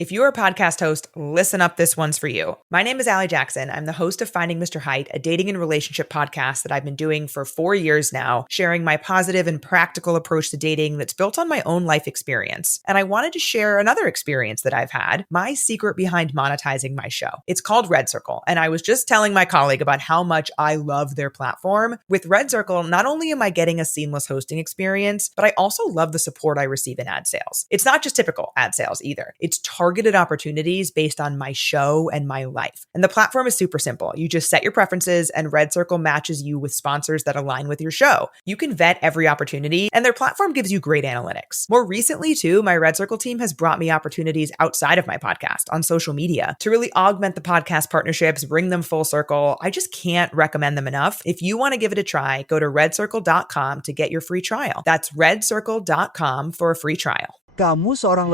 If you're a podcast host, listen up, this one's for you. My name is Allie Jackson. I'm the host of Finding Mr. Height, a dating and relationship podcast that I've been doing for 4 years now, sharing my positive and practical approach to dating that's built on my own life experience. And I wanted to share another experience that I've had, my secret behind monetizing my show. It's called Red Circle, and I was just telling my colleague about how much I love their platform. With Red Circle, not only am I getting a seamless hosting experience, but I also love the support I receive in ad sales. It's not just typical ad sales either. It's targeted opportunities based on my show and my life. And the platform is super simple. You just set your preferences and Red Circle matches you with sponsors that align with your show. You can vet every opportunity and their platform gives you great analytics. More recently too, my Red Circle team has brought me opportunities outside of my podcast on social media to really augment the podcast partnerships, bring them full circle. I just can't recommend them enough. If you want to give it a try, go to redcircle.com to get your free trial. That's redcircle.com for a free trial. Kamu seorang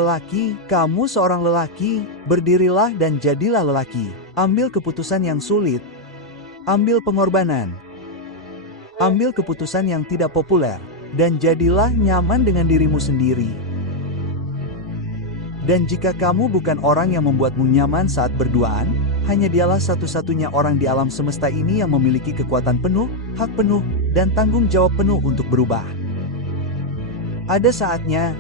lelaki, berdirilah dan jadilah lelaki. Ambil keputusan yang sulit. Ambil pengorbanan. Ambil keputusan yang tidak populer. Dan jadilah nyaman dengan dirimu sendiri. Dan jika kamu bukan orang yang membuatmu nyaman saat berduaan, hanya dialah satu-satunya orang di alam semesta ini yang memiliki kekuatan penuh, hak penuh, dan tanggung jawab penuh untuk berubah. Ada saatnya,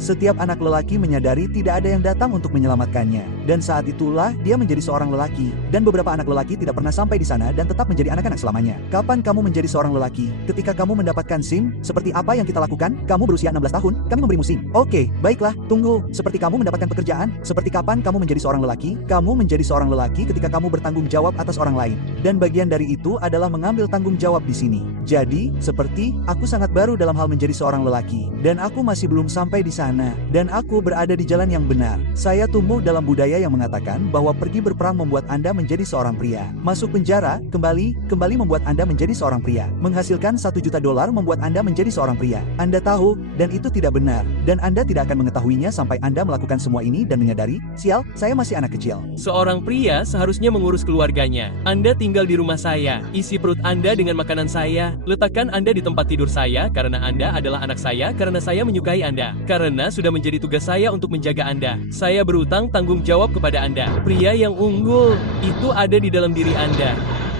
setiap anak lelaki menyadari tidak ada yang datang untuk menyelamatkannya. Dan saat itulah dia menjadi seorang lelaki. Dan beberapa anak lelaki tidak pernah sampai di sana dan tetap menjadi anak-anak selamanya. Kapan kamu menjadi seorang lelaki? Ketika kamu mendapatkan SIM, seperti apa yang kita lakukan? Kamu berusia 16 tahun, kami memberimu SIM. Oke, baiklah, tunggu. Seperti kamu mendapatkan pekerjaan? Seperti kapan kamu menjadi seorang lelaki? Kamu menjadi seorang lelaki ketika kamu bertanggung jawab atas orang lain. Dan bagian dari itu adalah mengambil tanggung jawab di sini. Jadi, seperti, aku sangat baru dalam hal menjadi seorang lelaki. Dan aku masih belum sampai di sana. Dan aku berada di jalan yang benar. Saya tumbuh dalam budaya yang mengatakan bahwa pergi berperang membuat Anda menjadi seorang pria. Masuk penjara, kembali membuat Anda menjadi seorang pria. Menghasilkan $1 juta membuat Anda menjadi seorang pria. Anda tahu, dan itu tidak benar. Dan Anda tidak akan mengetahuinya sampai Anda melakukan semua ini dan menyadari, sial, saya masih anak kecil. Seorang pria seharusnya mengurus keluarganya. Anda tinggal di rumah saya. Isi perut Anda dengan makanan saya. Letakkan Anda di tempat tidur saya karena Anda adalah anak saya karena saya menyukai Anda. Karena sudah menjadi tugas saya untuk menjaga Anda. Saya berutang tanggung jawab kepada Anda. Pria yang unggul, itu ada di dalam diri Anda.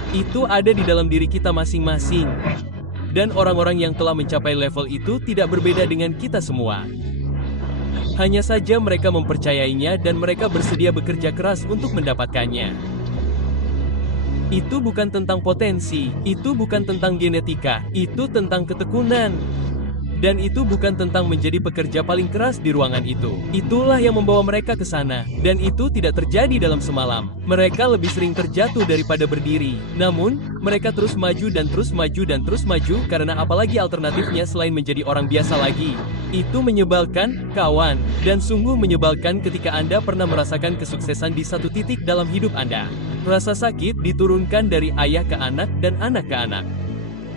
Itu ada di dalam diri kita masing-masing. Dan orang-orang yang telah mencapai level itu tidak berbeda dengan kita semua. Hanya saja mereka mempercayainya dan mereka bersedia bekerja keras untuk mendapatkannya. Itu bukan tentang potensi, itu bukan tentang genetika, itu tentang ketekunan. Dan itu bukan tentang menjadi pekerja paling keras di ruangan itu. Itulah yang membawa mereka ke sana. Dan itu tidak terjadi dalam semalam. Mereka lebih sering terjatuh daripada berdiri. Namun, mereka terus maju dan terus maju dan terus maju karena apalagi alternatifnya selain menjadi orang biasa lagi. Itu menyebalkan, kawan. Dan sungguh menyebalkan ketika Anda pernah merasakan kesuksesan di satu titik dalam hidup Anda. Rasa sakit diturunkan dari ayah ke anak dan anak ke anak.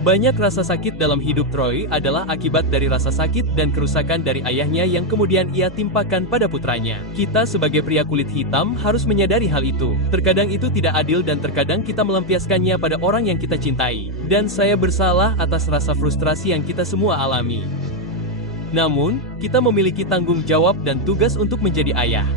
Banyak rasa sakit dalam hidup Troy adalah akibat dari rasa sakit dan kerusakan dari ayahnya yang kemudian ia timpakan pada putranya. Kita sebagai pria kulit hitam harus menyadari hal itu. Terkadang itu tidak adil dan terkadang kita melampiaskannya pada orang yang kita cintai. Dan saya bersalah atas rasa frustrasi yang kita semua alami. Namun, kita memiliki tanggung jawab dan tugas untuk menjadi ayah.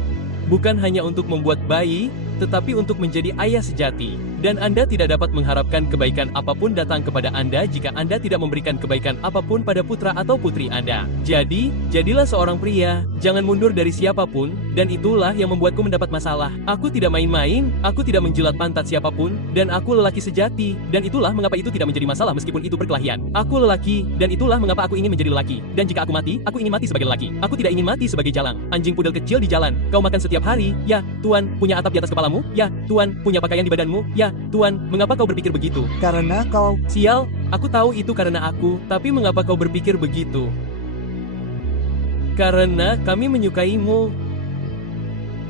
Bukan hanya untuk membuat bayi, tetapi untuk menjadi ayah sejati. Dan Anda tidak dapat mengharapkan kebaikan apapun datang kepada Anda jika Anda tidak memberikan kebaikan apapun pada putra atau putri Anda. Jadi, jadilah seorang pria, jangan mundur dari siapapun, dan itulah yang membuatku mendapat masalah. Aku tidak main-main, aku tidak menjilat pantat siapapun, dan aku lelaki sejati, dan itulah mengapa itu tidak menjadi masalah meskipun itu perkelahian. Aku lelaki, dan itulah mengapa aku ingin menjadi lelaki. Dan jika aku mati, aku ingin mati sebagai lelaki. Aku tidak ingin mati sebagai jalang, anjing pudel kecil di jalan. Kau makan setiap hari, ya, Tuan, punya atap di atas kepalamu, ya, Tuan, punya pakaian di badanmu, ya, Tuan, mengapa kau berpikir begitu? Karena kau... Sial, aku tahu itu karena aku, tapi mengapa kau berpikir begitu? Karena kami menyukaimu.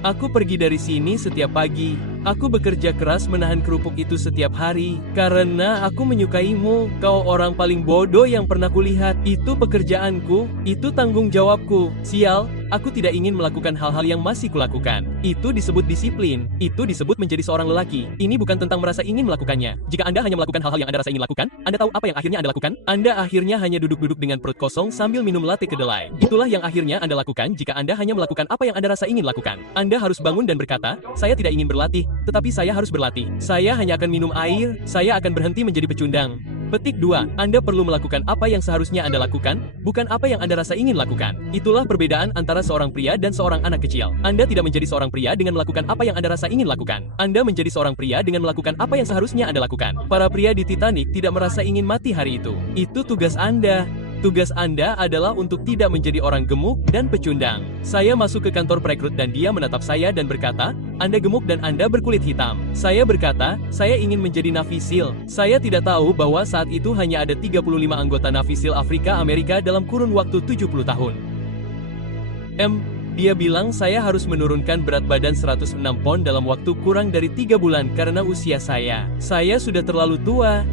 Aku pergi dari sini setiap pagi. Aku bekerja keras menahan kerupuk itu setiap hari. Karena aku menyukaimu. Kau orang paling bodoh yang pernah kulihat. Itu pekerjaanku. Itu tanggung jawabku. Sial, Aku tidak ingin melakukan hal-hal yang masih kulakukan. Itu disebut disiplin. Itu disebut menjadi seorang lelaki. Ini bukan tentang merasa ingin melakukannya. Jika Anda hanya melakukan hal-hal yang Anda rasa ingin lakukan, Anda tahu apa yang akhirnya Anda lakukan? Anda akhirnya hanya duduk-duduk dengan perut kosong sambil minum latte kedelai. Itulah yang akhirnya Anda lakukan jika Anda hanya melakukan apa yang Anda rasa ingin lakukan. Anda harus bangun dan berkata, saya tidak ingin berlatih, tetapi saya harus berlatih. Saya hanya akan minum air, saya akan berhenti menjadi pecundang. Petik 2. Anda perlu melakukan apa yang seharusnya Anda lakukan, bukan apa yang Anda rasa ingin lakukan. Itulah perbedaan antara seorang pria dan seorang anak kecil. Anda tidak menjadi seorang pria dengan melakukan apa yang Anda rasa ingin lakukan. Anda menjadi seorang pria dengan melakukan apa yang seharusnya Anda lakukan. Para pria di Titanic tidak merasa ingin mati hari itu. Itu tugas Anda. Tugas Anda adalah untuk tidak menjadi orang gemuk dan pecundang. Saya masuk ke kantor perekrut dan dia menatap saya dan berkata, Anda gemuk dan Anda berkulit hitam. Saya berkata, saya ingin menjadi Navy SEAL. Saya tidak tahu bahwa saat itu hanya ada 35 anggota Navy SEAL Afrika Amerika dalam kurun waktu 70 tahun. Dia bilang saya harus menurunkan berat badan 106 pon dalam waktu kurang dari 3 bulan karena usia saya. Saya sudah terlalu tua.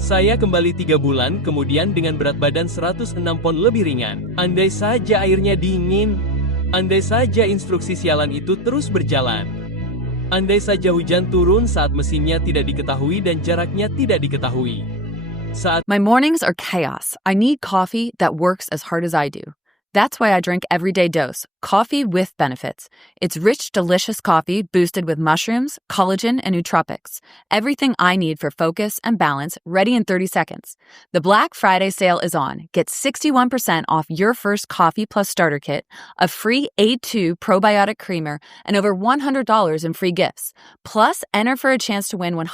Saya kembali 3 bulan kemudian dengan berat badan 106 pon lebih ringan. Andai saja airnya dingin. Andai saja instruksi sialan itu terus berjalan. Andai saja hujan turun saat mesinnya tidak diketahui dan jaraknya tidak diketahui. My mornings are chaos. I need coffee that works as hard as I do. That's why I drink Everyday Dose, coffee with benefits. It's rich, delicious coffee boosted with mushrooms, collagen, and nootropics. Everything I need for focus and balance, ready in 30 seconds. The Black Friday sale is on. Get 61% off your first Coffee Plus starter kit, a free A2 probiotic creamer, and over $100 in free gifts. Plus, enter for a chance to win $100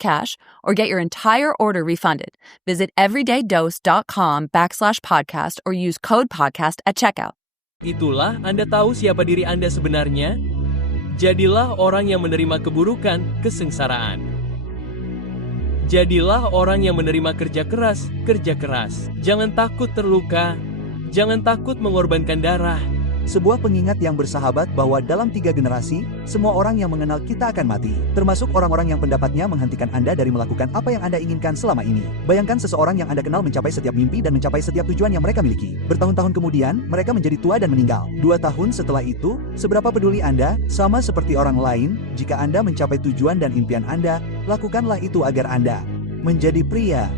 cash or get your entire order refunded. Visit everydaydose.com/podcast or use code podcast at checkout. Itulah Anda tahu siapa diri Anda sebenarnya? Jadilah orang yang menerima keburukan, kesengsaraan. Jadilah orang yang menerima kerja keras, kerja keras. Jangan takut terluka. Jangan takut mengorbankan darah. Sebuah pengingat yang bersahabat bahwa dalam 3 generasi, semua orang yang mengenal kita akan mati. Termasuk orang-orang yang pendapatnya menghentikan Anda dari melakukan apa yang Anda inginkan selama ini. Bayangkan seseorang yang Anda kenal mencapai setiap mimpi dan mencapai setiap tujuan yang mereka miliki. Bertahun-tahun kemudian, mereka menjadi tua dan meninggal. 2 tahun setelah itu, seberapa peduli Anda? Sama seperti orang lain, jika Anda mencapai tujuan dan impian Anda, lakukanlah itu agar Anda menjadi pria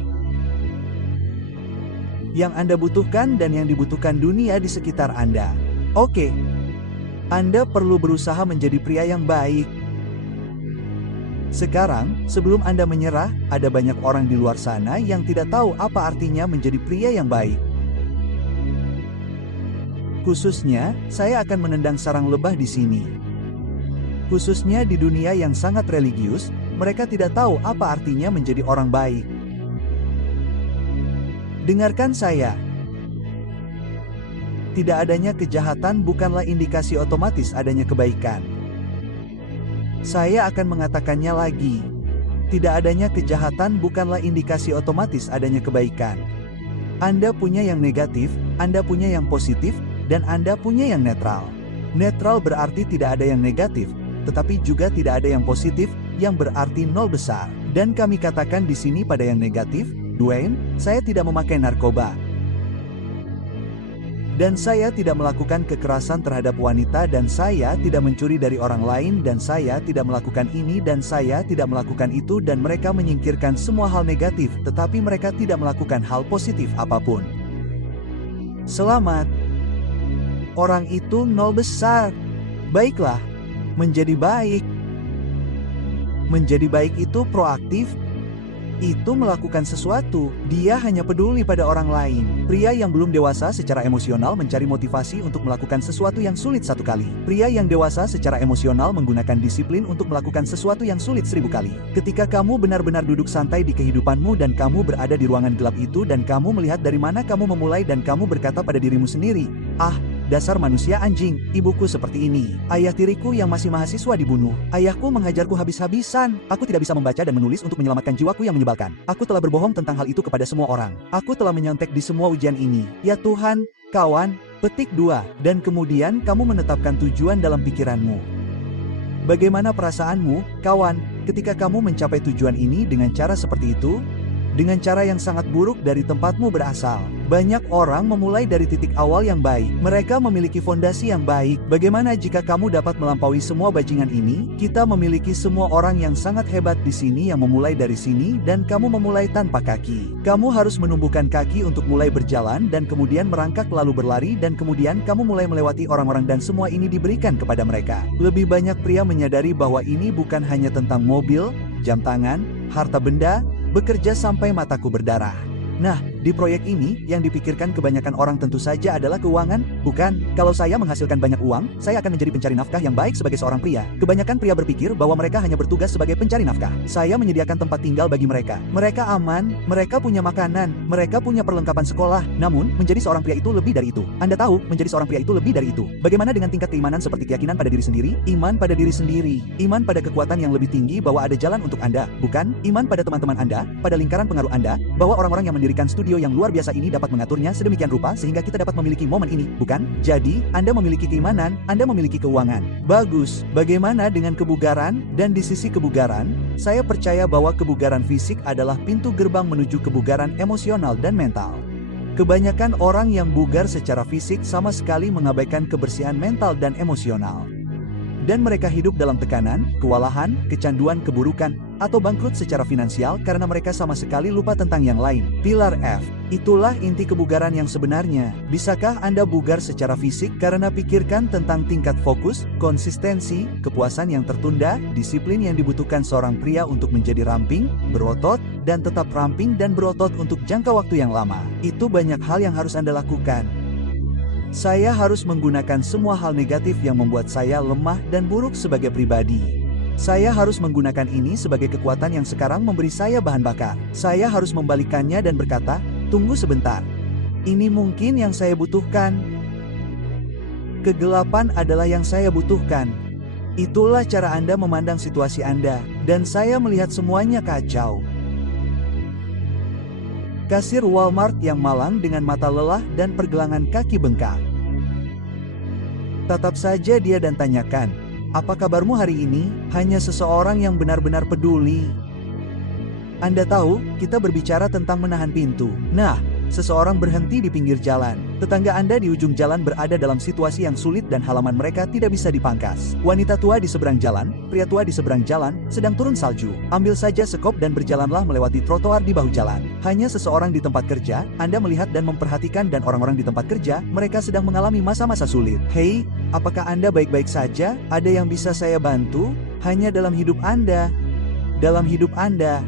yang Anda butuhkan dan yang dibutuhkan dunia di sekitar Anda. Oke, Anda perlu berusaha menjadi pria yang baik. Sekarang, sebelum Anda menyerah, ada banyak orang di luar sana yang tidak tahu apa artinya menjadi pria yang baik. Khususnya, saya akan menendang sarang lebah di sini. Khususnya di dunia yang sangat religius, mereka tidak tahu apa artinya menjadi orang baik. Dengarkan saya. Tidak adanya kejahatan bukanlah indikasi otomatis adanya kebaikan. Saya akan mengatakannya lagi. Tidak adanya kejahatan bukanlah indikasi otomatis adanya kebaikan. Anda punya yang negatif, Anda punya yang positif, dan Anda punya yang netral. Netral berarti tidak ada yang negatif, tetapi juga tidak ada yang positif, yang berarti nol besar. Dan kami katakan di sini pada yang negatif, Dwayne, saya tidak memakai narkoba. Dan saya tidak melakukan kekerasan terhadap wanita dan saya tidak mencuri dari orang lain dan saya tidak melakukan ini dan saya tidak melakukan itu dan mereka menyingkirkan semua hal negatif tetapi mereka tidak melakukan hal positif apapun. Selamat. Orang itu nol besar. Baiklah. Menjadi baik. Menjadi baik itu proaktif. Itu melakukan sesuatu, dia hanya peduli pada orang lain. Pria yang belum dewasa secara emosional mencari motivasi untuk melakukan sesuatu yang sulit 1 kali. Pria yang dewasa secara emosional menggunakan disiplin untuk melakukan sesuatu yang sulit 1000 kali. Ketika kamu benar-benar duduk santai di kehidupanmu dan kamu berada di ruangan gelap itu dan kamu melihat dari mana kamu memulai dan kamu berkata pada dirimu sendiri, dasar manusia anjing, ibuku seperti ini. Ayah tiriku yang masih mahasiswa dibunuh. Ayahku menghajarku habis-habisan. Aku tidak bisa membaca dan menulis untuk menyelamatkan jiwaku yang menyebalkan. Aku telah berbohong tentang hal itu kepada semua orang. Aku telah menyontek di semua ujian ini. Ya Tuhan, kawan, petik 2. Dan kemudian kamu menetapkan tujuan dalam pikiranmu. Bagaimana perasaanmu, kawan, ketika kamu mencapai tujuan ini dengan cara seperti itu? dengan cara yang sangat buruk dari tempatmu berasal. Banyak orang memulai dari titik awal yang baik. Mereka memiliki fondasi yang baik. Bagaimana jika kamu dapat melampaui semua bajingan ini? Kita memiliki semua orang yang sangat hebat di sini yang memulai dari sini dan kamu memulai tanpa kaki. Kamu harus menumbuhkan kaki untuk mulai berjalan dan kemudian merangkak lalu berlari dan kemudian kamu mulai melewati orang-orang dan semua ini diberikan kepada mereka. Lebih banyak pria menyadari bahwa ini bukan hanya tentang mobil, jam tangan, harta benda, bekerja sampai mataku berdarah. Nah, di proyek ini, yang dipikirkan kebanyakan orang tentu saja adalah keuangan, bukan? Kalau saya menghasilkan banyak uang, saya akan menjadi pencari nafkah yang baik sebagai seorang pria. Kebanyakan pria berpikir bahwa mereka hanya bertugas sebagai pencari nafkah. Saya menyediakan tempat tinggal bagi mereka. Mereka aman, mereka punya makanan, mereka punya perlengkapan sekolah. Namun, menjadi seorang pria itu lebih dari itu. Anda tahu, menjadi seorang pria itu lebih dari itu. Bagaimana dengan tingkat keimanan seperti keyakinan pada diri sendiri? Iman pada diri sendiri. Iman pada kekuatan yang lebih tinggi bahwa ada jalan untuk Anda, bukan? Iman pada teman-teman Anda, pada lingkaran pengaruh Anda, bahwa orang-orang yang mendirikan studio yang luar biasa ini dapat mengaturnya sedemikian rupa sehingga kita dapat memiliki momen ini, bukan? Jadi, Anda memiliki keimanan, Anda memiliki keuangan. Bagus. Bagaimana dengan kebugaran? Dan di sisi kebugaran, saya percaya bahwa kebugaran fisik adalah pintu gerbang menuju kebugaran emosional dan mental. Kebanyakan orang yang bugar secara fisik sama sekali mengabaikan kebersihan mental dan emosional. Dan mereka hidup dalam tekanan, kewalahan, kecanduan, keburukan, atau bangkrut secara finansial karena mereka sama sekali lupa tentang yang lain. Pilar F. Itulah inti kebugaran yang sebenarnya. Bisakah Anda bugar secara fisik? Karena pikirkan tentang tingkat fokus, konsistensi, kepuasan yang tertunda, disiplin yang dibutuhkan seorang pria untuk menjadi ramping, berotot, dan tetap ramping dan berotot untuk jangka waktu yang lama. Itu banyak hal yang harus Anda lakukan. Saya harus menggunakan semua hal negatif yang membuat saya lemah dan buruk sebagai pribadi. Saya harus menggunakan ini sebagai kekuatan yang sekarang memberi saya bahan bakar. Saya harus membalikannya dan berkata, tunggu sebentar. Ini mungkin yang saya butuhkan. Kegelapan adalah yang saya butuhkan. Itulah cara Anda memandang situasi Anda, dan saya melihat semuanya kacau. Kasir Walmart yang malang dengan mata lelah dan pergelangan kaki bengkak. Tatap saja dia dan tanyakan, apa kabarmu hari ini? Hanya seseorang yang benar-benar peduli. Anda tahu, kita berbicara tentang menahan pintu. Nah, seseorang berhenti di pinggir jalan. Tetangga Anda di ujung jalan berada dalam situasi yang sulit dan halaman mereka tidak bisa dipangkas. Wanita tua di seberang jalan, pria tua di seberang jalan, sedang turun salju. Ambil saja sekop dan berjalanlah melewati trotoar di bahu jalan. Hanya seseorang di tempat kerja, Anda melihat dan memperhatikan dan orang-orang di tempat kerja, mereka sedang mengalami masa-masa sulit. Hei, apakah Anda baik-baik saja? Ada yang bisa saya bantu? Hanya dalam hidup Anda. Dalam hidup Anda.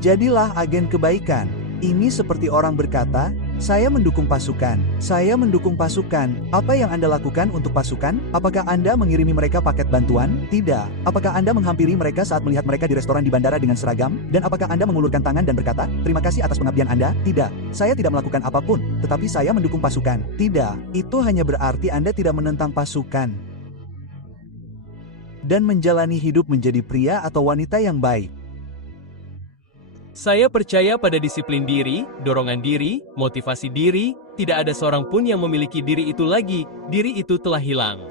Jadilah agen kebaikan. Ini seperti orang berkata, saya mendukung pasukan. Saya mendukung pasukan. Apa yang Anda lakukan untuk pasukan? Apakah Anda mengirimi mereka paket bantuan? Tidak. Apakah Anda menghampiri mereka saat melihat mereka di restoran di bandara dengan seragam? Dan apakah Anda mengulurkan tangan dan berkata, terima kasih atas pengabdian Anda? Tidak. Saya tidak melakukan apapun, tetapi saya mendukung pasukan. Tidak. Itu hanya berarti Anda tidak menentang pasukan. Dan menjalani hidup menjadi pria atau wanita yang baik. Saya percaya pada disiplin diri, dorongan diri, motivasi diri, tidak ada seorang pun yang memiliki diri itu lagi, diri itu telah hilang.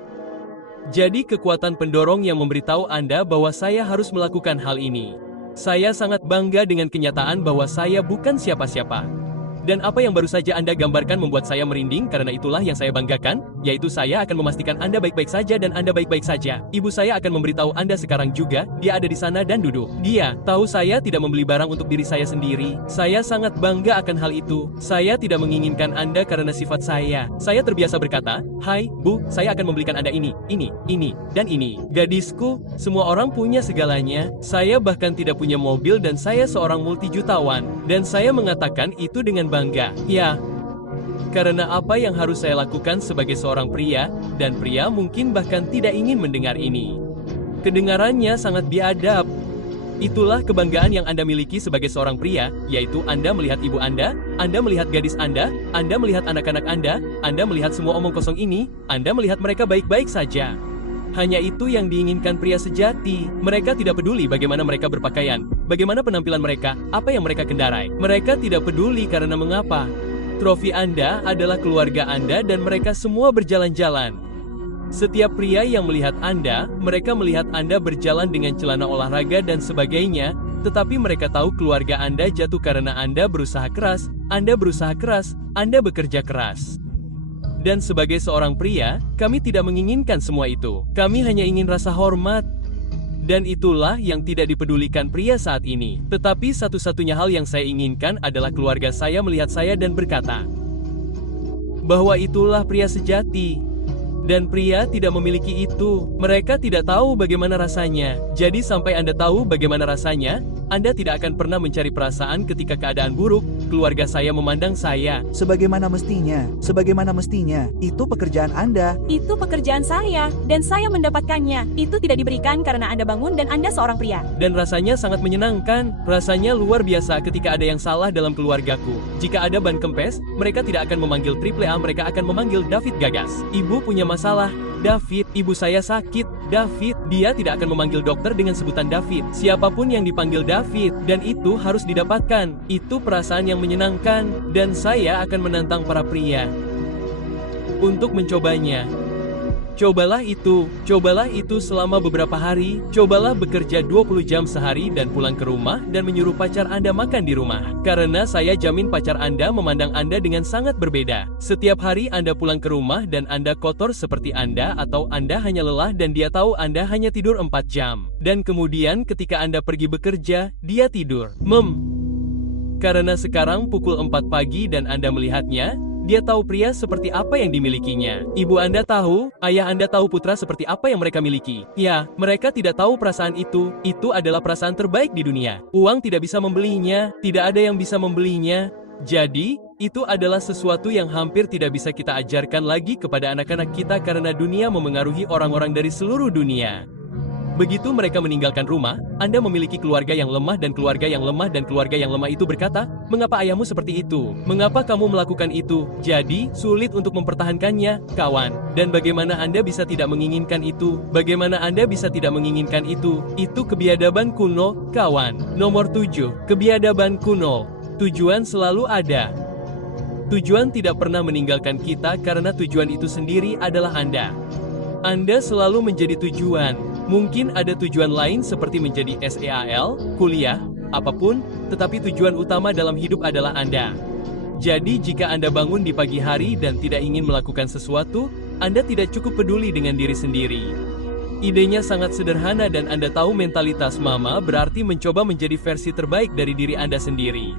Jadi kekuatan pendorong yang memberitahu Anda bahwa saya harus melakukan hal ini. Saya sangat bangga dengan kenyataan bahwa saya bukan siapa-siapa. Dan apa yang baru saja Anda gambarkan membuat saya merinding karena itulah yang saya banggakan, yaitu saya akan memastikan Anda baik-baik saja dan Anda baik-baik saja. Ibu saya akan memberitahu Anda sekarang juga, dia ada di sana dan duduk. Dia tahu saya tidak membeli barang untuk diri saya sendiri. Saya sangat bangga akan hal itu. Saya tidak menginginkan Anda karena sifat saya. Saya terbiasa berkata, hai, Bu, saya akan membelikan Anda ini, dan ini. Gadisku, semua orang punya segalanya. Saya bahkan tidak punya mobil dan saya seorang multijutawan. Dan saya mengatakan itu dengan bangga. Ya, karena apa yang harus saya lakukan sebagai seorang pria, dan pria mungkin bahkan tidak ingin mendengar ini. Kedengarannya sangat biadab. Itulah kebanggaan yang Anda miliki sebagai seorang pria, yaitu Anda melihat ibu Anda melihat gadis Anda melihat anak-anak Anda melihat semua omong kosong ini, Anda melihat mereka baik-baik saja. Hanya itu yang diinginkan pria sejati. Mereka tidak peduli bagaimana mereka berpakaian, bagaimana penampilan mereka, apa yang mereka kendarai. Mereka tidak peduli karena mengapa. Trofi Anda adalah keluarga Anda dan mereka semua berjalan-jalan. Setiap pria yang melihat Anda, mereka melihat Anda berjalan dengan celana olahraga dan sebagainya, tetapi mereka tahu keluarga Anda jatuh karena Anda berusaha keras, Anda berusaha keras, Anda bekerja keras. Dan sebagai seorang pria, kami tidak menginginkan semua itu. Kami hanya ingin rasa hormat. Dan itulah yang tidak dipedulikan pria saat ini. Tetapi satu-satunya hal yang saya inginkan adalah keluarga saya melihat saya dan berkata bahwa itulah pria sejati. Dan pria tidak memiliki itu. Mereka tidak tahu bagaimana rasanya. Jadi sampai Anda tahu bagaimana rasanya, Anda tidak akan pernah mencari perasaan ketika keadaan buruk. Keluarga saya memandang saya Sebagaimana mestinya, itu pekerjaan Anda. Itu pekerjaan saya, dan saya mendapatkannya. Itu tidak diberikan karena Anda bangun dan Anda seorang pria. dan rasanya sangat menyenangkan. Rasanya luar biasa ketika ada yang salah dalam keluargaku. Jika ada ban kempes, mereka tidak akan memanggil Triple A, mereka akan memanggil David Gagas. Ibu punya masalah. David, ibu saya sakit. David, dia tidak akan memanggil dokter dengan sebutan David. Siapapun yang dipanggil David, dan itu harus didapatkan. Itu perasaan yang menyenangkan, dan saya akan menantang para pria untuk mencobanya. Cobalah itu selama beberapa hari, cobalah bekerja 20 jam sehari dan pulang ke rumah dan menyuruh pacar Anda makan di rumah. Karena saya jamin pacar Anda memandang Anda dengan sangat berbeda. Setiap hari Anda pulang ke rumah dan Anda kotor seperti Anda atau Anda hanya lelah dan dia tahu Anda hanya tidur 4 jam. Dan kemudian ketika Anda pergi bekerja, dia tidur. Karena sekarang pukul 4 pagi dan Anda melihatnya, dia tahu pria seperti apa yang dimilikinya. Ibu Anda tahu, ayah Anda tahu putra seperti apa yang mereka miliki. Ya, mereka tidak tahu perasaan itu. Itu adalah perasaan terbaik di dunia. Uang tidak bisa membelinya, tidak ada yang bisa membelinya. Jadi, itu adalah sesuatu yang hampir tidak bisa kita ajarkan lagi kepada anak-anak kita karena dunia memengaruhi orang-orang dari seluruh dunia. Begitu mereka meninggalkan rumah, Anda memiliki keluarga yang lemah dan keluarga yang lemah dan keluarga yang lemah itu berkata, "Mengapa ayahmu seperti itu? Mengapa kamu melakukan itu?" Jadi, sulit untuk mempertahankannya, kawan. Dan bagaimana Anda bisa tidak menginginkan itu? Bagaimana Anda bisa tidak menginginkan itu? Itu kebiadaban kuno, kawan. Nomor 7, kebiadaban kuno. Tujuan selalu ada. Tujuan tidak pernah meninggalkan kita karena tujuan itu sendiri adalah Anda. Anda selalu menjadi tujuan. Mungkin ada tujuan lain seperti menjadi SEAL, kuliah, apapun, tetapi tujuan utama dalam hidup adalah Anda. Jadi jika Anda bangun di pagi hari dan tidak ingin melakukan sesuatu, Anda tidak cukup peduli dengan diri sendiri. Idenya sangat sederhana dan Anda tahu mentalitas mama berarti mencoba menjadi versi terbaik dari diri Anda sendiri.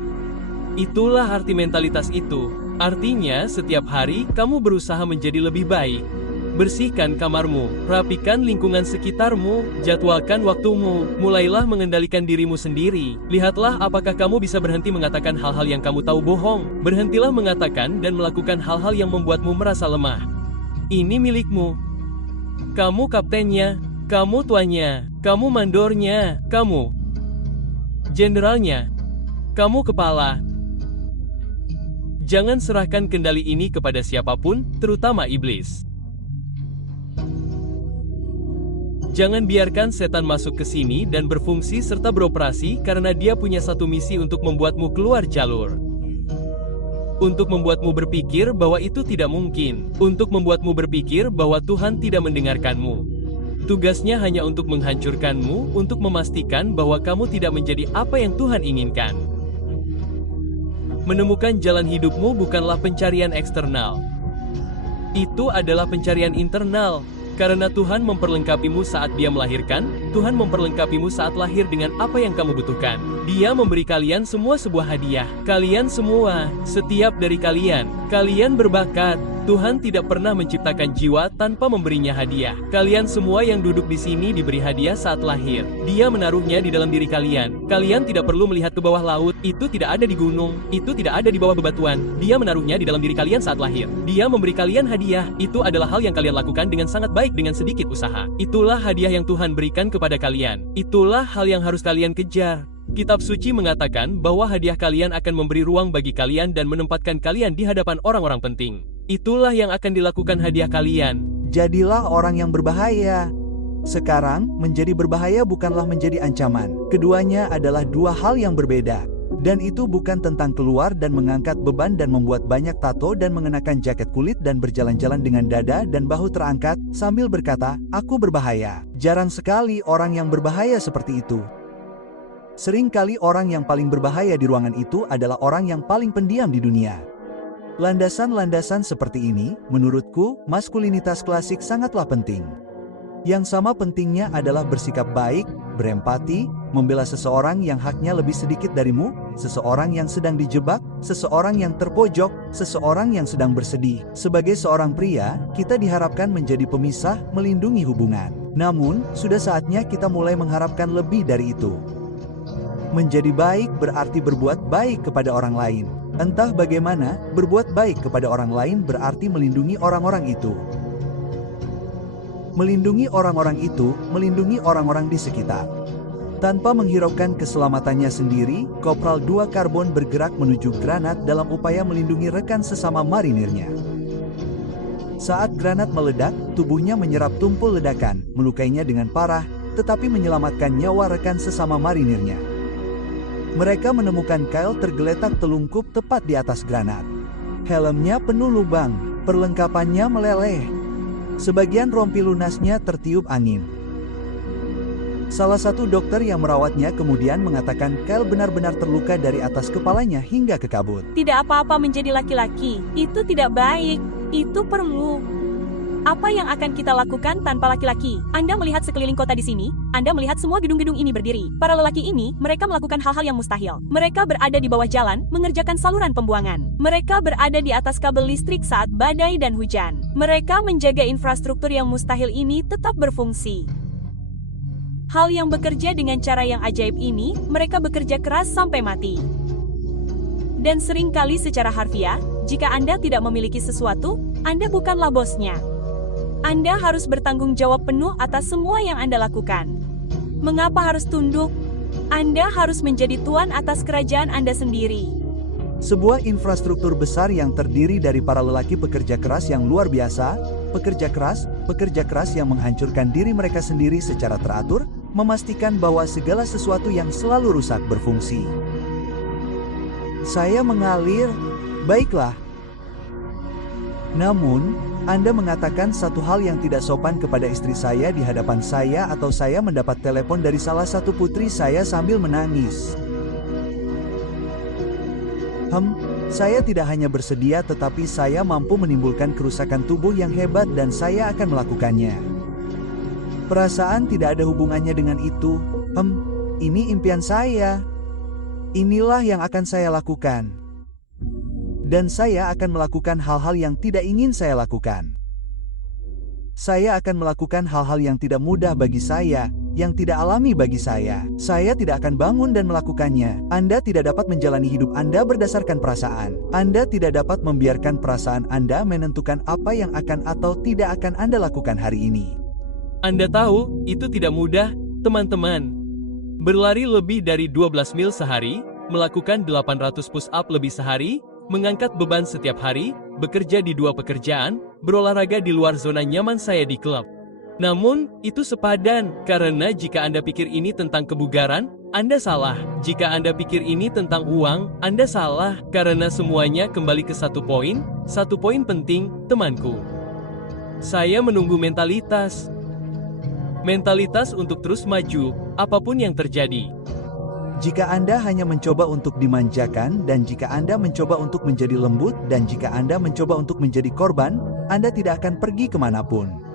Itulah arti mentalitas itu. Artinya setiap hari kamu berusaha menjadi lebih baik. Bersihkan kamarmu, rapikan lingkungan sekitarmu, jadwalkan waktumu, mulailah mengendalikan dirimu sendiri. Lihatlah apakah kamu bisa berhenti mengatakan hal-hal yang kamu tahu bohong. Berhentilah mengatakan dan melakukan hal-hal yang membuatmu merasa lemah. Ini milikmu. Kamu kaptennya, kamu tuannya, kamu mandornya, kamu jenderalnya, kamu kepala. Jangan serahkan kendali ini kepada siapapun, terutama iblis. Jangan biarkan setan masuk ke sini dan berfungsi serta beroperasi karena dia punya satu misi untuk membuatmu keluar jalur. Untuk membuatmu berpikir bahwa itu tidak mungkin. Untuk membuatmu berpikir bahwa Tuhan tidak mendengarkanmu. Tugasnya hanya untuk menghancurkanmu, untuk memastikan bahwa kamu tidak menjadi apa yang Tuhan inginkan. Menemukan jalan hidupmu bukanlah pencarian eksternal. Itu adalah pencarian internal. Karena Tuhan memperlengkapimu saat Dia melahirkan, Tuhan memperlengkapimu saat lahir dengan apa yang kamu butuhkan. Dia memberi kalian semua sebuah hadiah. Kalian semua, setiap dari kalian berbakat. Tuhan tidak pernah menciptakan jiwa tanpa memberinya hadiah. Kalian semua yang duduk di sini diberi hadiah saat lahir. Dia menaruhnya di dalam diri kalian. Kalian tidak perlu melihat ke bawah laut. Itu tidak ada di gunung. Itu tidak ada di bawah bebatuan. Dia menaruhnya di dalam diri kalian saat lahir. Dia memberi kalian hadiah. Itu adalah hal yang kalian lakukan dengan sangat baik dengan sedikit usaha. Itulah hadiah yang Tuhan berikan kepada kalian. Itulah hal yang harus kalian kejar. Kitab suci mengatakan bahwa hadiah kalian akan memberi ruang bagi kalian dan menempatkan kalian di hadapan orang-orang penting. Itulah yang akan dilakukan hadiah kalian. Jadilah orang yang berbahaya. Sekarang, menjadi berbahaya bukanlah menjadi ancaman. Keduanya adalah dua hal yang berbeda. Dan itu bukan tentang keluar dan mengangkat beban dan membuat banyak tato dan mengenakan jaket kulit dan berjalan-jalan dengan dada dan bahu terangkat sambil berkata, "Aku berbahaya." Jarang sekali orang yang berbahaya seperti itu. Seringkali orang yang paling berbahaya di ruangan itu adalah orang yang paling pendiam di dunia. Landasan-landasan seperti ini, menurutku, maskulinitas klasik sangatlah penting. Yang sama pentingnya adalah bersikap baik, berempati, membela seseorang yang haknya lebih sedikit darimu, seseorang yang sedang dijebak, seseorang yang terpojok, seseorang yang sedang bersedih. Sebagai seorang pria, kita diharapkan menjadi pemisah, melindungi hubungan. Namun, sudah saatnya kita mulai mengharapkan lebih dari itu. Menjadi baik berarti berbuat baik kepada orang lain. Entah bagaimana, berbuat baik kepada orang lain berarti melindungi orang-orang itu. Melindungi orang-orang itu, melindungi orang-orang di sekitar. Tanpa menghiraukan keselamatannya sendiri, Kopral 2 Karbon bergerak menuju granat dalam upaya melindungi rekan sesama marinirnya. Saat granat meledak, tubuhnya menyerap tumpul ledakan, melukainya dengan parah, tetapi menyelamatkan nyawa rekan sesama marinirnya. Mereka menemukan Kyle tergeletak telungkup tepat di atas granat. Helmnya penuh lubang, perlengkapannya meleleh. Sebagian rompi lunasnya tertiup angin. Salah satu dokter yang merawatnya kemudian mengatakan Kyle benar-benar terluka dari atas kepalanya hingga ke kabut. Tidak apa-apa menjadi laki-laki, itu tidak baik, itu perlu. Apa yang akan kita lakukan tanpa laki-laki? Anda melihat sekeliling kota di sini, Anda melihat semua gedung-gedung ini berdiri. Para lelaki ini, mereka melakukan hal-hal yang mustahil. Mereka berada di bawah jalan, mengerjakan saluran pembuangan. Mereka berada di atas kabel listrik saat badai dan hujan. Mereka menjaga infrastruktur yang mustahil ini tetap berfungsi. Hal yang bekerja dengan cara yang ajaib ini, mereka bekerja keras sampai mati. Dan seringkali secara harfiah, jika Anda tidak memiliki sesuatu, Anda bukanlah bosnya. Anda harus bertanggung jawab penuh atas semua yang Anda lakukan. Mengapa harus tunduk? Anda harus menjadi tuan atas kerajaan Anda sendiri. Sebuah infrastruktur besar yang terdiri dari para lelaki pekerja keras yang luar biasa, pekerja keras yang menghancurkan diri mereka sendiri secara teratur, memastikan bahwa segala sesuatu yang selalu rusak berfungsi. Saya mengalir, baiklah. Namun, Anda mengatakan satu hal yang tidak sopan kepada istri saya di hadapan saya atau saya mendapat telepon dari salah satu putri saya sambil menangis. Saya tidak hanya bersedia tetapi saya mampu menimbulkan kerusakan tubuh yang hebat dan saya akan melakukannya. Perasaan tidak ada hubungannya dengan itu. Ini impian saya. Inilah yang akan saya lakukan. Dan saya akan melakukan hal-hal yang tidak ingin saya lakukan. Saya akan melakukan hal-hal yang tidak mudah bagi saya, yang tidak alami bagi saya. Saya tidak akan bangun dan melakukannya. Anda tidak dapat menjalani hidup Anda berdasarkan perasaan. Anda tidak dapat membiarkan perasaan Anda menentukan apa yang akan atau tidak akan Anda lakukan hari ini. Anda tahu, itu tidak mudah, teman-teman. Berlari lebih dari 12 mil sehari, melakukan 800 push-up lebih sehari, mengangkat beban setiap hari, bekerja di 2 pekerjaan, berolahraga di luar zona nyaman saya di klub. Namun, itu sepadan, karena jika Anda pikir ini tentang kebugaran, Anda salah. Jika Anda pikir ini tentang uang, Anda salah, karena semuanya kembali ke satu poin penting, temanku. Saya menunggu mentalitas. Mentalitas untuk terus maju, apapun yang terjadi. Jika Anda hanya mencoba untuk dimanjakan, dan jika Anda mencoba untuk menjadi lembut, dan jika Anda mencoba untuk menjadi korban, Anda tidak akan pergi kemanapun.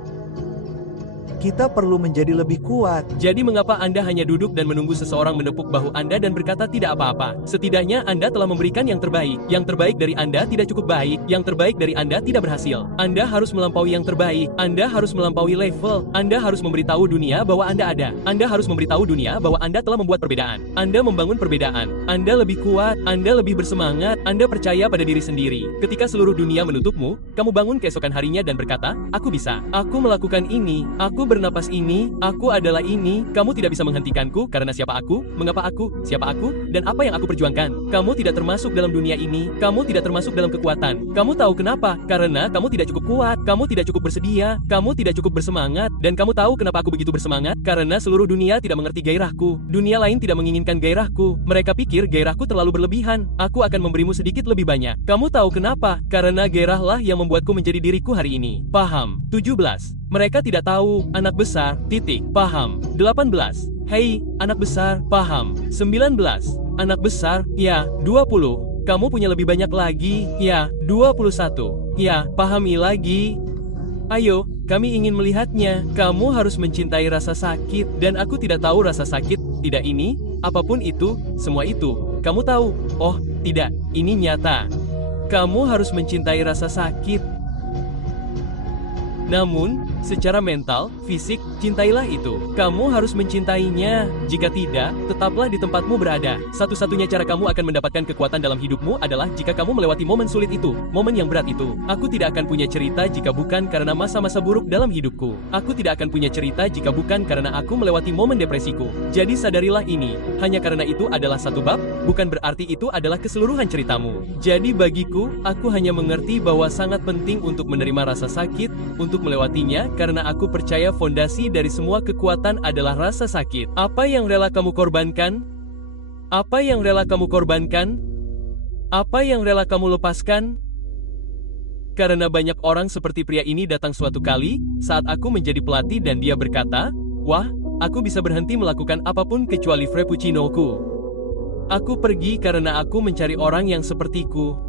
Kita perlu menjadi lebih kuat. Jadi mengapa Anda hanya duduk dan menunggu seseorang menepuk bahu Anda dan berkata tidak apa-apa? Setidaknya Anda telah memberikan yang terbaik. Yang terbaik dari Anda tidak cukup baik. Yang terbaik dari Anda tidak berhasil. Anda harus melampaui yang terbaik. Anda harus melampaui level. Anda harus memberitahu dunia bahwa Anda ada. Anda harus memberitahu dunia bahwa Anda telah membuat perbedaan. Anda membangun perbedaan. Anda lebih kuat. Anda lebih bersemangat. Anda percaya pada diri sendiri. Ketika seluruh dunia menutupmu, kamu bangun keesokan harinya dan berkata, aku bisa. Aku melakukan ini. Aku bernapas ini, aku adalah ini, kamu tidak bisa menghentikanku, karena siapa aku, mengapa aku, siapa aku, dan apa yang aku perjuangkan. Kamu tidak termasuk dalam dunia ini, kamu tidak termasuk dalam kekuatan. Kamu tahu kenapa? Karena kamu tidak cukup kuat, kamu tidak cukup bersedia, kamu tidak cukup bersemangat, dan kamu tahu kenapa aku begitu bersemangat? Karena seluruh dunia tidak mengerti gairahku, dunia lain tidak menginginkan gairahku, mereka pikir gairahku terlalu berlebihan, aku akan memberimu sedikit lebih banyak. Kamu tahu kenapa? Karena gairahlah yang membuatku menjadi diriku hari ini. Paham? 17. Mereka tidak tahu, anak besar, titik, paham. 18. Hei, anak besar, paham. 19. Anak besar, ya. 20. Kamu punya lebih banyak lagi, ya. 21. Ya, pahami lagi. Ayo, kami ingin melihatnya. Kamu harus mencintai rasa sakit, dan aku tidak tahu rasa sakit, tidak ini, apapun itu, semua itu. Kamu tahu, oh, tidak, ini nyata. Kamu harus mencintai rasa sakit. Namun, secara mental, fisik, cintailah itu. Kamu harus mencintainya. Jika tidak, tetaplah di tempatmu berada. Satu-satunya cara kamu akan mendapatkan kekuatan dalam hidupmu adalah jika kamu melewati momen sulit itu, momen yang berat itu. Aku tidak akan punya cerita jika bukan karena masa-masa buruk dalam hidupku. Aku tidak akan punya cerita jika bukan karena aku melewati momen depresiku. Jadi sadarilah ini, hanya karena itu adalah satu bab, bukan berarti itu adalah keseluruhan ceritamu. Jadi bagiku, aku hanya mengerti bahwa sangat penting untuk menerima rasa sakit, untuk melewatinya, karena aku percaya fondasi dari semua kekuatan adalah rasa sakit. Apa yang rela kamu korbankan? Apa yang rela kamu korbankan? Apa yang rela kamu lepaskan? Karena banyak orang seperti pria ini datang suatu kali, saat aku menjadi pelatih dan dia berkata, wah, aku bisa berhenti melakukan apapun kecuali frappuccino-ku. Aku pergi karena aku mencari orang yang sepertiku.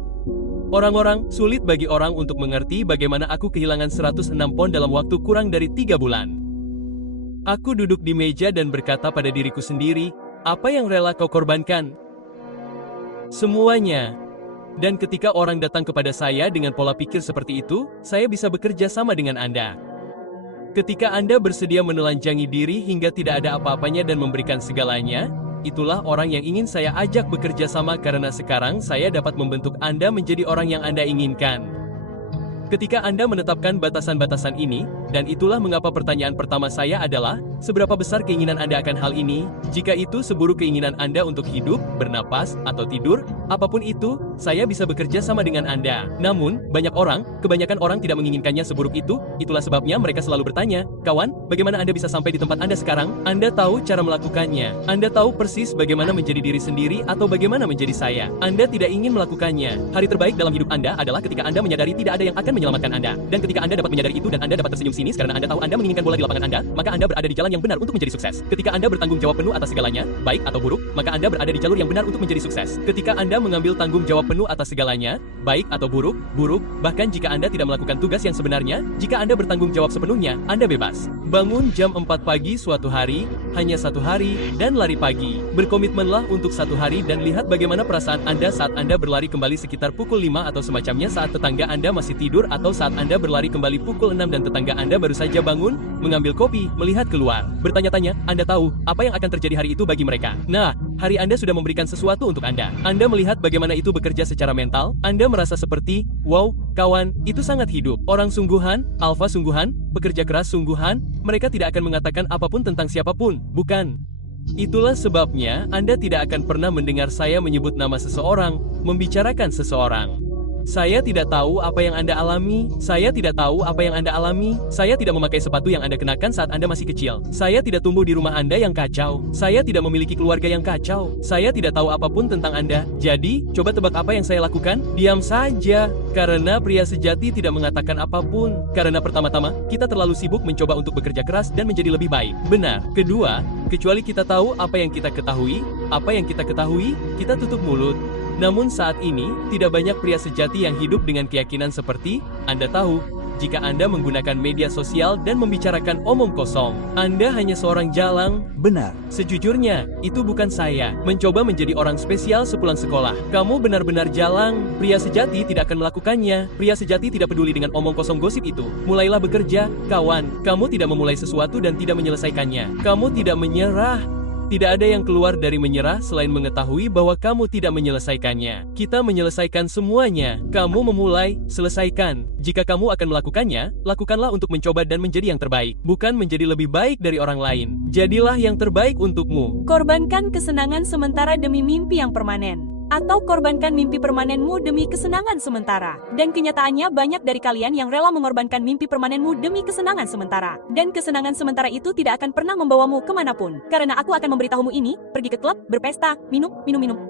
Orang-orang, sulit bagi orang untuk mengerti bagaimana aku kehilangan 106 pon dalam waktu kurang dari 3 bulan. Aku duduk di meja dan berkata pada diriku sendiri, apa yang rela kau korbankan? Semuanya. Dan ketika orang datang kepada saya dengan pola pikir seperti itu, saya bisa bekerja sama dengan Anda. Ketika Anda bersedia menelanjangi diri hingga tidak ada apa-apanya dan memberikan segalanya, itulah orang yang ingin saya ajak bekerja sama karena sekarang saya dapat membentuk Anda menjadi orang yang Anda inginkan. Ketika Anda menetapkan batasan-batasan ini, dan itulah mengapa pertanyaan pertama saya adalah, seberapa besar keinginan Anda akan hal ini? Jika itu seburuk keinginan Anda untuk hidup, bernapas, atau tidur, apapun itu, saya bisa bekerja sama dengan Anda. Namun, kebanyakan orang tidak menginginkannya seburuk itu, itulah sebabnya mereka selalu bertanya, kawan, bagaimana Anda bisa sampai di tempat Anda sekarang? Anda tahu cara melakukannya. Anda tahu persis bagaimana menjadi diri sendiri atau bagaimana menjadi saya. Anda tidak ingin melakukannya. Hari terbaik dalam hidup Anda adalah ketika Anda menyadari tidak ada yang akan menyelamatkan Anda. Dan ketika Anda dapat menyadari itu dan Anda dapat tersenyum sinis karena Anda tahu Anda menginginkan bola di lapangan Anda, maka Anda berada di jalan yang benar untuk menjadi sukses. Ketika Anda bertanggung jawab penuh atas segalanya, baik atau buruk, maka Anda berada di jalur yang benar untuk menjadi sukses. Ketika Anda mengambil tanggung jawab penuh atas segalanya, baik atau buruk, bahkan jika Anda tidak melakukan tugas yang sebenarnya, jika Anda bertanggung jawab sepenuhnya, Anda bebas. Bangun jam 4 pagi suatu hari, hanya satu hari, dan lari pagi. Berkomitmenlah untuk satu hari dan lihat bagaimana perasaan Anda saat Anda berlari kembali sekitar pukul 5 atau semacamnya saat tetangga Anda masih tidur atau saat Anda berlari kembali pukul 6 dan tetangga Anda baru saja bangun, mengambil kopi, melihat keluar. Bertanya-tanya, Anda tahu apa yang akan terjadi hari itu bagi mereka. Nah, hari Anda sudah memberikan sesuatu untuk Anda. Anda melihat bagaimana itu bekerja secara mental, Anda merasa seperti, wow, kawan, itu sangat hidup. Orang sungguhan, alfa sungguhan, pekerja keras sungguhan, mereka tidak akan mengatakan apapun tentang siapapun, bukan? Itulah sebabnya Anda tidak akan pernah mendengar saya menyebut nama seseorang, membicarakan seseorang. Saya tidak tahu apa yang Anda alami. Saya tidak tahu apa yang Anda alami. Saya tidak memakai sepatu yang Anda kenakan saat Anda masih kecil. Saya tidak tumbuh di rumah Anda yang kacau. Saya tidak memiliki keluarga yang kacau. Saya tidak tahu apapun tentang Anda. Jadi, coba tebak apa yang saya lakukan? Diam saja. Karena pria sejati tidak mengatakan apapun. Karena pertama-tama, kita terlalu sibuk mencoba untuk bekerja keras dan menjadi lebih baik. Benar. Kedua, kecuali kita tahu apa yang kita ketahui, kita tutup mulut. Namun saat ini, tidak banyak pria sejati yang hidup dengan keyakinan seperti, Anda tahu, jika Anda menggunakan media sosial dan membicarakan omong kosong, Anda hanya seorang jalang. Benar. Sejujurnya, itu bukan saya, mencoba menjadi orang spesial sepulang sekolah. Kamu benar-benar jalang, pria sejati tidak akan melakukannya, pria sejati tidak peduli dengan omong kosong gosip itu. Mulailah bekerja, kawan, kamu tidak memulai sesuatu dan tidak menyelesaikannya. Kamu tidak menyerah. Tidak ada yang keluar dari menyerah selain mengetahui bahwa kamu tidak menyelesaikannya. Kita menyelesaikan semuanya. Kamu memulai, selesaikan. Jika kamu akan melakukannya, lakukanlah untuk mencoba dan menjadi yang terbaik, bukan menjadi lebih baik dari orang lain. Jadilah yang terbaik untukmu. Korbankan kesenangan sementara demi mimpi yang permanen. Atau korbankan mimpi permanenmu demi kesenangan sementara. Dan kenyataannya banyak dari kalian yang rela mengorbankan mimpi permanenmu demi kesenangan sementara. Dan kesenangan sementara itu tidak akan pernah membawamu kemanapun. Karena aku akan memberitahumu ini, pergi ke klub, berpesta, minum.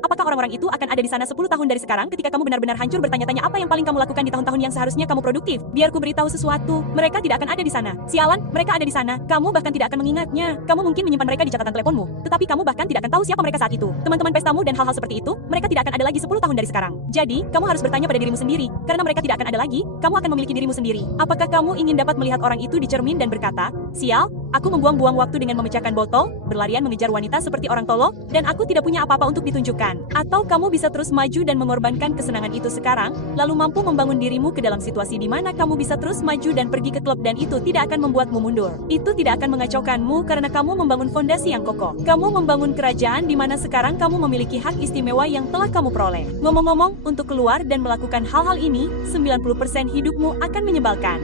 Apakah orang-orang itu akan ada di sana 10 tahun dari sekarang ketika kamu benar-benar hancur bertanya-tanya apa yang paling kamu lakukan di tahun-tahun yang seharusnya kamu produktif? Biar ku beritahu sesuatu, mereka tidak akan ada di sana. Sialan, mereka ada di sana. Kamu bahkan tidak akan mengingatnya. Kamu mungkin menyimpan mereka di catatan teleponmu, tetapi kamu bahkan tidak akan tahu siapa mereka saat itu. Teman-teman pestamu dan hal-hal seperti itu, mereka tidak akan ada lagi 10 tahun dari sekarang. Jadi, kamu harus bertanya pada dirimu sendiri, karena mereka tidak akan ada lagi, kamu akan memiliki dirimu sendiri. Apakah kamu ingin dapat melihat orang itu di cermin dan berkata, "Sial, aku membuang-buang waktu dengan memecahkan botol, berlarian mengejar wanita seperti orang tolol, dan aku tidak punya apa-apa untuk ditunjukkan." Atau kamu bisa terus maju dan mengorbankan kesenangan itu sekarang, lalu mampu membangun dirimu ke dalam situasi di mana kamu bisa terus maju dan pergi ke klub dan itu tidak akan membuatmu mundur. Itu tidak akan mengacaukanmu karena kamu membangun fondasi yang kokoh. Kamu membangun kerajaan di mana sekarang kamu memiliki hak istimewa yang telah kamu peroleh. Ngomong-ngomong, untuk keluar dan melakukan hal-hal ini, 90% hidupmu akan menyebalkan.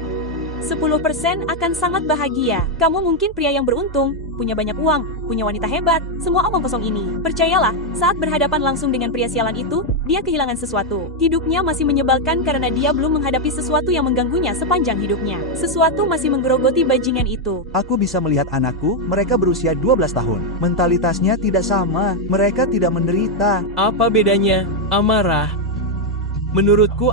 10% akan sangat bahagia. Kamu mungkin pria yang beruntung, punya banyak uang, punya wanita hebat, semua omong kosong ini. Percayalah, saat berhadapan langsung dengan pria sialan itu, dia kehilangan sesuatu. Hidupnya masih menyebalkan karena dia belum menghadapi sesuatu yang mengganggunya sepanjang hidupnya. Sesuatu masih menggerogoti bajingan itu. Aku bisa melihat anakku, mereka berusia 12 tahun. Mentalitasnya tidak sama, mereka tidak menderita. Apa bedanya? Amarah. Menurutku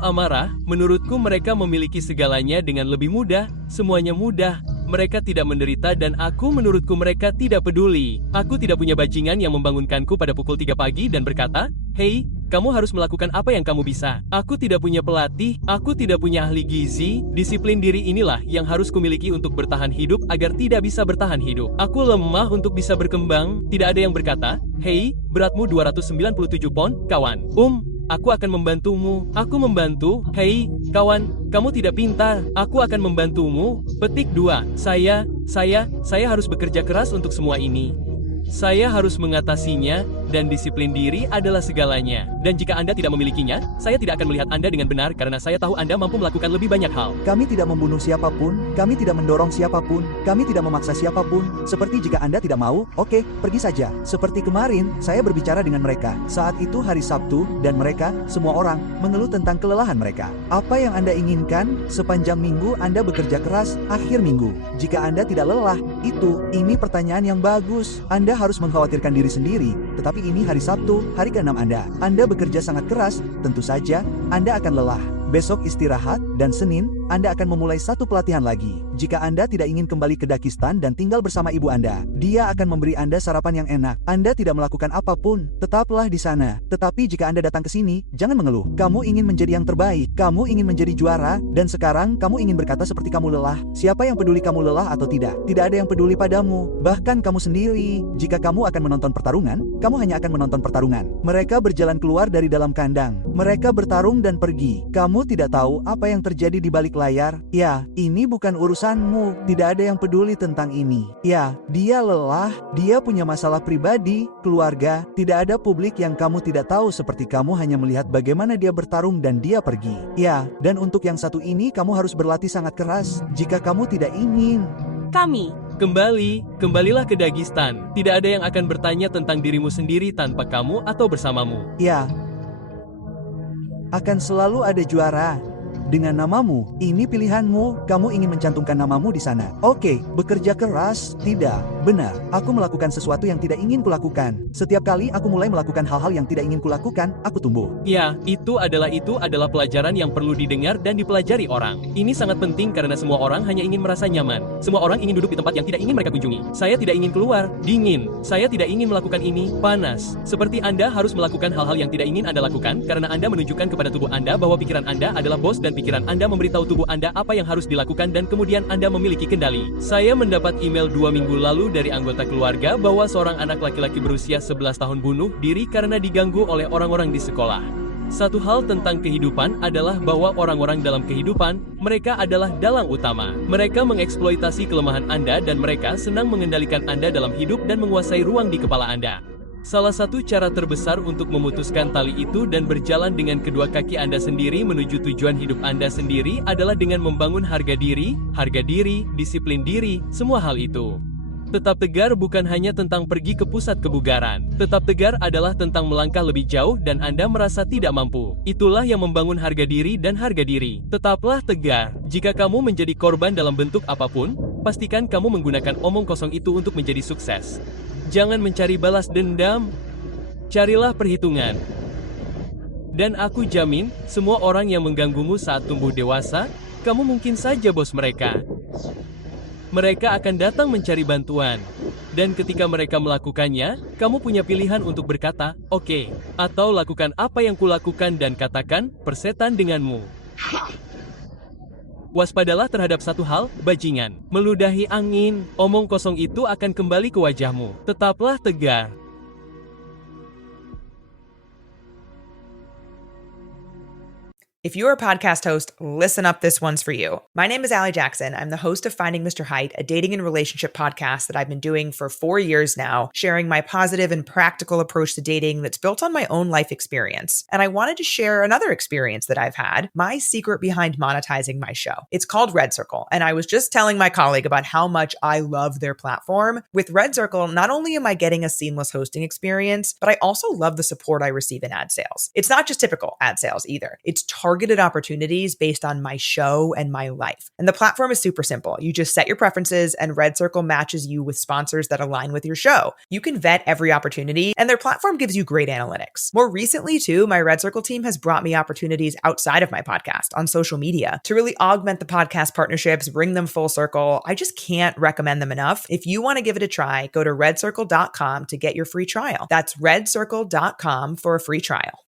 mereka memiliki segalanya dengan lebih mudah, semuanya mudah. Mereka tidak menderita dan menurutku mereka tidak peduli. Aku tidak punya bajingan yang membangunkanku pada pukul 3 pagi dan berkata, "Hei, kamu harus melakukan apa yang kamu bisa." Aku tidak punya pelatih, aku tidak punya ahli gizi. Disiplin diri inilah yang harus kumiliki untuk bertahan hidup agar tidak bisa bertahan hidup. Aku lemah untuk bisa berkembang. Tidak ada yang berkata, "Hei, beratmu 297 pon, kawan. Aku akan membantumu." Aku membantu. "Hei, kawan, kamu tidak pintar. Aku akan membantumu." Petik 2. Saya harus bekerja keras untuk semua ini. Saya harus mengatasinya, dan disiplin diri adalah segalanya. Dan jika Anda tidak memilikinya, saya tidak akan melihat Anda dengan benar karena saya tahu Anda mampu melakukan lebih banyak hal. Kami tidak membunuh siapapun, kami tidak mendorong siapapun, kami tidak memaksa siapapun. Seperti jika Anda tidak mau, oke, pergi saja. Seperti kemarin, saya berbicara dengan mereka. Saat itu hari Sabtu, dan mereka, semua orang, mengeluh tentang kelelahan mereka. Apa yang Anda inginkan? Sepanjang minggu Anda bekerja keras, akhir minggu. Jika Anda tidak lelah, ini pertanyaan yang bagus. Anda harus mengkhawatirkan diri sendiri, tetapi ini hari Sabtu, hari ke-6 Anda. Anda bekerja sangat keras, tentu saja, Anda akan lelah. Besok istirahat, dan Senin, Anda akan memulai satu pelatihan lagi. Jika Anda tidak ingin kembali ke Dakistan dan tinggal bersama ibu Anda, dia akan memberi Anda sarapan yang enak. Anda tidak melakukan apapun, tetaplah di sana. Tetapi jika Anda datang ke sini, jangan mengeluh. Kamu ingin menjadi yang terbaik, kamu ingin menjadi juara, dan sekarang kamu ingin berkata seperti kamu lelah. Siapa yang peduli kamu lelah atau tidak? Tidak ada yang peduli padamu, bahkan kamu sendiri. Jika kamu akan menonton pertarungan, kamu hanya akan menonton pertarungan. Mereka berjalan keluar dari dalam kandang. Mereka bertarung dan pergi. Kamu tidak tahu apa yang terjadi di balik layar. Ya, ini bukan urusanmu. Tidak ada yang peduli tentang ini. Ya, dia lelah, dia punya masalah pribadi, keluarga. Tidak ada publik yang kamu tidak tahu seperti kamu hanya melihat bagaimana dia bertarung dan dia pergi. Ya, dan untuk yang satu ini kamu harus berlatih sangat keras jika kamu tidak ingin. Kembalilah ke Dagestan. Tidak ada yang akan bertanya tentang dirimu sendiri tanpa kamu atau bersamamu. Ya, akan selalu ada juara. Dengan namamu, ini pilihanmu, kamu ingin mencantumkan namamu di sana. Oke, bekerja keras, tidak, benar. Aku melakukan sesuatu yang tidak ingin kulakukan. Setiap kali aku mulai melakukan hal-hal yang tidak ingin kulakukan, aku tumbuh. Ya, itu adalah pelajaran yang perlu didengar dan dipelajari orang. Ini sangat penting karena semua orang hanya ingin merasa nyaman. Semua orang ingin duduk di tempat yang tidak ingin mereka kunjungi. Saya tidak ingin keluar, dingin. Saya tidak ingin melakukan ini, panas. Seperti Anda harus melakukan hal-hal yang tidak ingin Anda lakukan karena Anda menunjukkan kepada tubuh Anda bahwa pikiran Anda adalah bos dan pikiran Anda memberitahu tubuh Anda apa yang harus dilakukan dan kemudian Anda memiliki kendali. Saya mendapat email 2 minggu lalu dari anggota keluarga bahwa seorang anak laki-laki berusia 11 tahun bunuh diri karena diganggu oleh orang-orang di sekolah. Satu hal tentang kehidupan adalah bahwa orang-orang dalam kehidupan, mereka adalah dalang utama. Mereka mengeksploitasi kelemahan Anda dan mereka senang mengendalikan Anda dalam hidup dan menguasai ruang di kepala Anda. Salah satu cara terbesar untuk memutuskan tali itu dan berjalan dengan kedua kaki Anda sendiri menuju tujuan hidup Anda sendiri adalah dengan membangun harga diri, disiplin diri, semua hal itu. Tetap tegar bukan hanya tentang pergi ke pusat kebugaran. Tetap tegar adalah tentang melangkah lebih jauh dan Anda merasa tidak mampu. Itulah yang membangun harga diri dan harga diri. Tetaplah tegar. Jika kamu menjadi korban dalam bentuk apapun, pastikan kamu menggunakan omong kosong itu untuk menjadi sukses. Jangan mencari balas dendam. Carilah perhitungan. Dan aku jamin, semua orang yang mengganggumu saat tumbuh dewasa, kamu mungkin saja bos mereka. Mereka akan datang mencari bantuan. Dan ketika mereka melakukannya, kamu punya pilihan untuk berkata, "Oke," atau lakukan apa yang kulakukan dan katakan, "Persetan denganmu." Waspadalah terhadap satu hal, bajingan. Meludahi angin, omong kosong itu akan kembali ke wajahmu. Tetaplah tegar. If you're a podcast host, listen up, this one's for you. My name is Allie Jackson. I'm the host of Finding Mr. Height, a dating and relationship podcast that I've been doing for 4 years now, sharing my positive and practical approach to dating that's built on my own life experience. And I wanted to share another experience that I've had, my secret behind monetizing my show. It's called Red Circle, and I was just telling my colleague about how much I love their platform. With Red Circle, not only am I getting a seamless hosting experience, but I also love the support I receive in ad sales. It's not just typical ad sales either. It's targeted opportunities based on my show and my life. And the platform is super simple. You just set your preferences and Red Circle matches you with sponsors that align with your show. You can vet every opportunity and their platform gives you great analytics. More recently too, my Red Circle team has brought me opportunities outside of my podcast on social media to really augment the podcast partnerships, bring them full circle. I just can't recommend them enough. If you want to give it a try, go to redcircle.com to get your free trial. That's redcircle.com for a free trial.